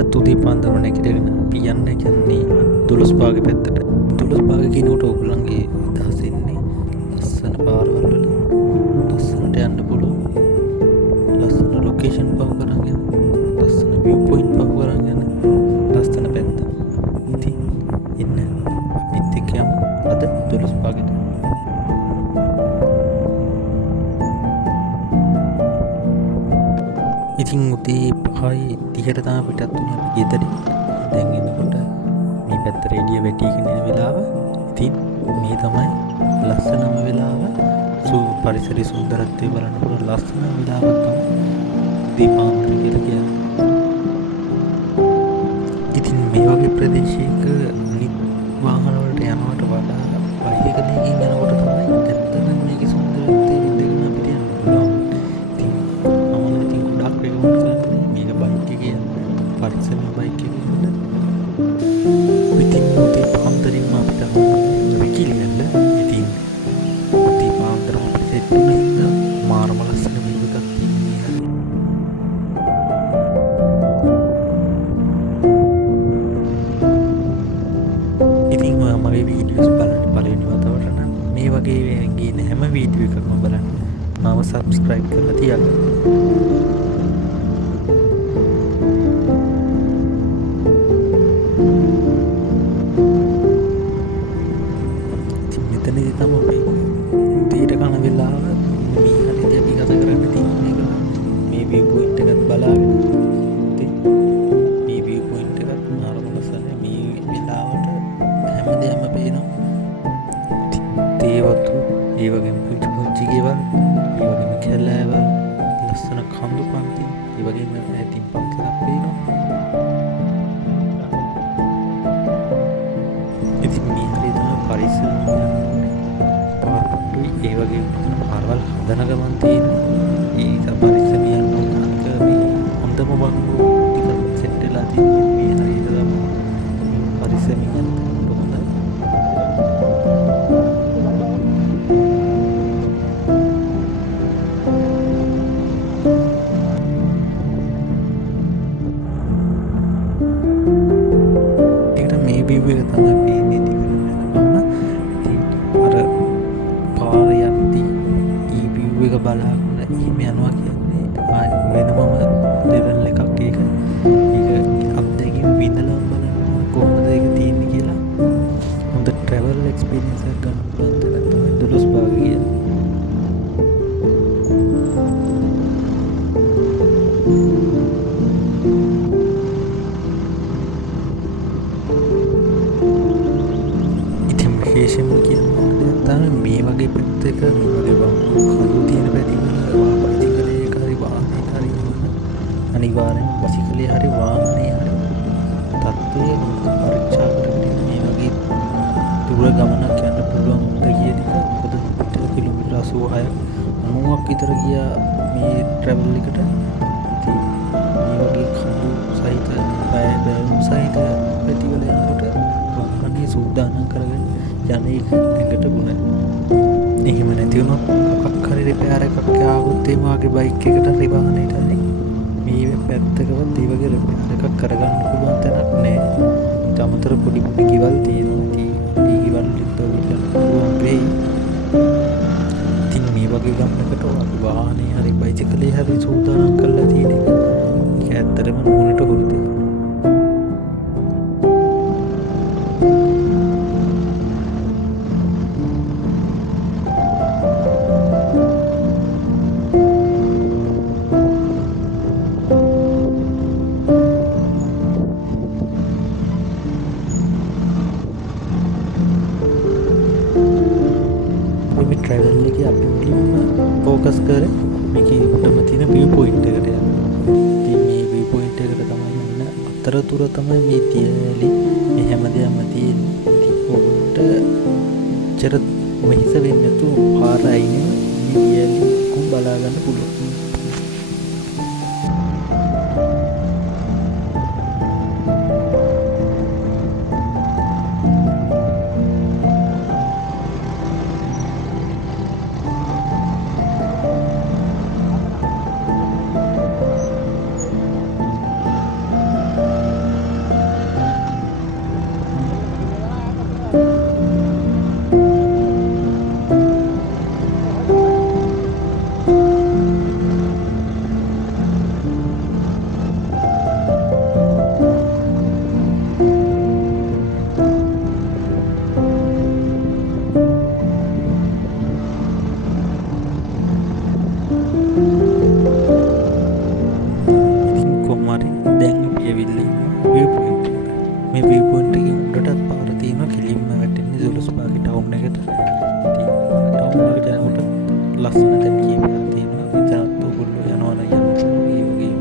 අද උදේ පාන්දර නැගිටගෙන අපි යන්න කියන්නේ දොළොස් පාගේ පැත්තට. දොළොස් පාග කියනකොට ඕගොල්ලන්ගේ අදහස එන්නේ ලස්සන පාරවල් වල ලස්සනට යන්න පුළුවන්. ලස්සන ලොකේෂන් පහු කරන් යන, ලස්සන view point පහු කරන් යන ලස්සන පැත්ත. ඉතින් ඉන්න අපිත් එක්ක යමු අද දොළොස් පාගෙට. ඉතින් උදේ 5:30ට තමයි පිටත් වුණේ අපි ගෙදරින්. දැන් එනකොට මේ පැත්තට එළිය වැටිගෙන යන වෙලාව. ඉතින් මේ තමයි ලස්සනම වෙලාව. පරිසරයේ සුන්දරත්වය බලන්න පුළුවන් ලස්සන වෙලාවක් තමයි උදේ පාන්දර කියලා කියන්නේ. ඉතින් මේ වගේ ප්‍රදේශයක අනිත් වාහන වලට යනවට වඩා බයික් එකකින් යනකොට තමයි ඇත්තටම මේකේ සුන්දරත්වය විඳගෙන අපිට යන්න පුළුවන්. ඉතින් මම ඉතින් ගොඩක් රෙකමන්ඩ් කරන්නේ මේක බයික් එකේ යන්න. පරිස්සමෙන් බයික් එකේ යන්න. ඉතින් උදේ පාන්දරින්ම අපිට විකිලියන්න. ඉතින් උදේ පාන්දරම අපිට සෙට් වුණා. මාරම ලස්සන වීඩියෝ එකක් තියෙන්නේ හරි. ඉතින් මගේ වීඩියෝස් බලන්න පළවෙනි වතාවට නම් මේ වගේ ගින හැම වීඩියෝ එකක්ම බලන්න මාව සබ්ස්ක්‍රයිබ් කරලා තියන්න. ඉතින් මෙතනදී තමයි අපි උදේට කන වෙලාව මේ හරියට අපි කතා කරන්න තියෙන්නේ මේ view point එකත් බලාගෙන. ඉතින් මේ view point එකත් මාරම ලස්සනයි. මේ වෙලාවට හැමදේම පේනවා. තේවතු ඒ වගේම පුංචි පුංචි ගෙවල්, ඒ වගේම කැලෑවල්, ලස්සන කඳු පන්ති, ඒ වගේම ඈතින් පන්සලක් පේනවා. ඉතින් මේ හරියට තමයි පරිස්සම් යන්නේ. පාරටුයි ඒ වගේම පාරවල් හදන ගමන් තියෙන්නේ. ඒක පරිස්සම් යන්න ඕන. මේ හොඳම වංගු ටිකක් සෙට් වෙලා තියෙන්නේ මේ හරියට තමයි පරිස්සම් යන්න. view එක තමයි පේන්නේ දිගටම යනකම්. ඉතින් අර පාර යද්දී ඒ view එක බලාගෙන එහෙම යනවා කියන්නේ ආය වෙනමම ලෙවල් එකක් ඒක. ඒක අත්දැකීම් විඳලා බලන්න කොහොමද ඒක තියෙන්නේ කියලා හොඳ travel experience එකක් ගන්න පුළුවන් තැනක් තමයි දොළොස් පාග කියන්නේ. විශේෂයෙන්ම කියන්නේ තමයි මේ වගේ පැත්තක මේ වගේ වංගු කඳු තියෙන පැතිවල බයිසිකලේ හරි වාහනේ හරි අනිවාර්යෙන් බයිසිකලේ හරි වාහනේ හරි තත්ත්වය පරීක්ෂා කරගෙන මේ වගේ දුර ගමනක් යන්න පුළුවන්ද කියන එක. මොකද කිලෝමීටර් 86ක් 90ක් විතර ගියා මේ ට්‍රැවල් එකට. ඉතින් මේ වගේ කඳු සහිත බෑම් සහිත පැතිවල යනකොට වාහනේ සූදානම් කරගෙන යන්නේ එකට ගුණ. එහෙම නැති වුණොත් මොකක් හරි රිපෙයාර් එකක් ආවොත් ඒ මාගේ බයික් එකට හරි වාහනේට හරි මේ පැත්තකවත් ඒ වගේ රිපෙයාර් එකක් කරගන්න පුළුවන් තැනක් නැහැ. ඊට අමතර පොඩි පොඩි ගෙවල් තියෙනවා. ඉතින් මේ ගෙවල් වලට පුළුවන් වෙයි. ඉතින් මේ වගේ ගමනකට වාහනේ හරි බයිසිකලේ හරි සූදානම් කරලා තියෙන එක ඒක ඇත්තටම මොනට හුරුද. ට්‍රැවල් එකේ අපි මුලින්ම ફોකස් කරේ මේකේ උඩම තියෙන view point එකට යන්න. ඉතින් මේ view point එකට තමයි යන්න. අතරතුර තමයි මේ තියලි මේ හැමදේම තියෙන්නේ. ඉතින් ඔබට චර වෙහෙස වෙන්නේ නැතුව පාර අයිනේ මේ තියලි කොම් බලා ගන්න පුළුවන්. view point එක. මේ view point එකේ උඩටත් පාර තියෙනවා කෙලින්ම වැටෙන්නේ සුළුස්පාගේ ටවුන් එකට. ඉතින් ටවුන් එකට යනකොට ලස්සන තැන් කීපයක් තියෙනවා. මෙතනත් ඔයගොල්ලෝ යනවා නම් යන්න පුළුවන් ඒ වගේම.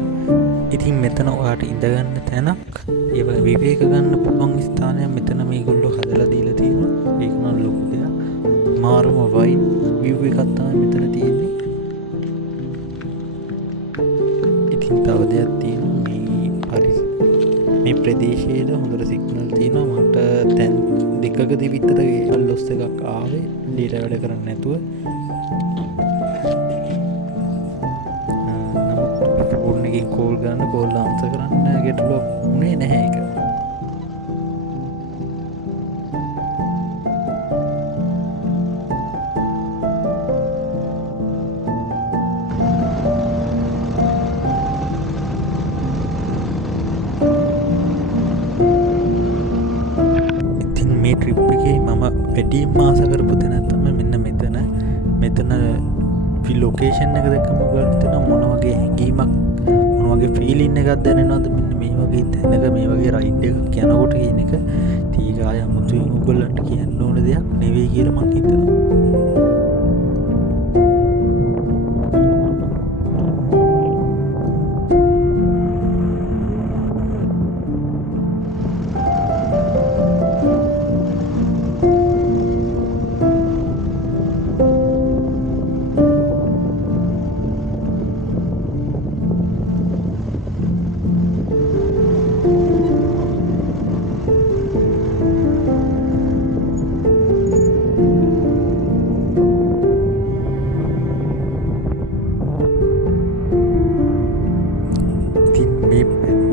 ඉතින් මෙතන ඔයාට ඉඳගන්න තැනක් ඒව විවේක ගන්න පුළුවන් ස්ථානයක් මෙතන මේගොල්ලෝ හදලා දීලා තියෙනවා. ඒක නම් ලොකු දෙයක්. මාරම වයිඩ් view එකක් තමයි මෙතන තියෙන්නේ. ඉතින් තව දෙයක් තියෙනවා මේ ප්‍රදේශයේද හොඳට සිග්නල් තියෙනවා. මට තැන් දෙකකදී විතර ලොස් එකක් ආවේ ඩේටා වැඩ කරන්නේ නැතුව. නමුත් ෆෝන් එකෙන් කෝල් ගන්න කෝල් ආන්සර් කරන්න ගැටලුවක් වුණේ නැහැ ඒක. මේ ට්‍රිප් එකේ මම වැඩිම ආස කරපු තැනක් තමයි මෙන්න මෙතන ලොකේෂන් එක දැක්කම ඔයගොල්ලෝ හිතන මොන වගේ හැඟීමක් මොන වගේ ෆීලින් එකක් දැනෙනවද මෙන්න මේ වගේ තැනක මේ වගේ රයිඩ් එකක් යනකොට කියන එක තීගාය අමුතුවෙන් ඔයගොල්ලන්ට කියන්න ඕන දෙයක් නෙවෙයි කියලා මම හිතනවා.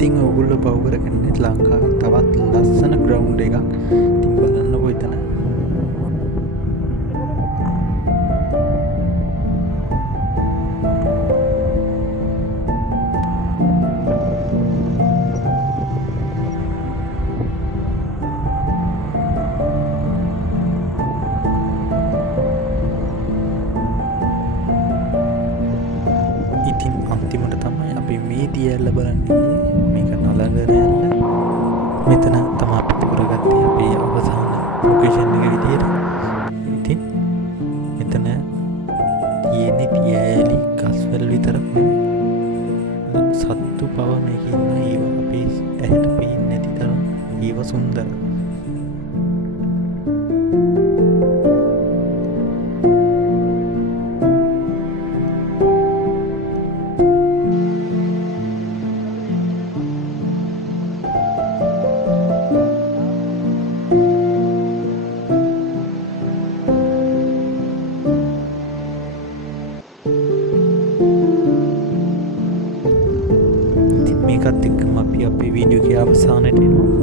ඉතින් ඔයගොල්ලෝ පව කරගන්නේ ලංකාවේ තවත් ලස්සන ග්‍රවුන්ඩ් එකක්. ඉතින් බලන්නකෝ එතන. ඉතින් අන්තිමට තමයි අපි මේ දියැල්ල බලන්නේ. මේක නලඟ රැල්ල. මෙතන තමයි අපි කරගත්තේ අපේ අවසාන ලොකේෂන් එක විදියට. ඉතින් මෙතන තියෙන්නේ දියැලි ගස්වල විතරක් නෙවෙයි. සත්තු පව මේකේ ඉන්න ඒවා අපේ ඇහැට පේන්නේ නැති තරම් ඒවා සුන්දරයි. මේකත් එක්කම අපි අපේ වීඩියෝ එකේ අවසානයට එනවා.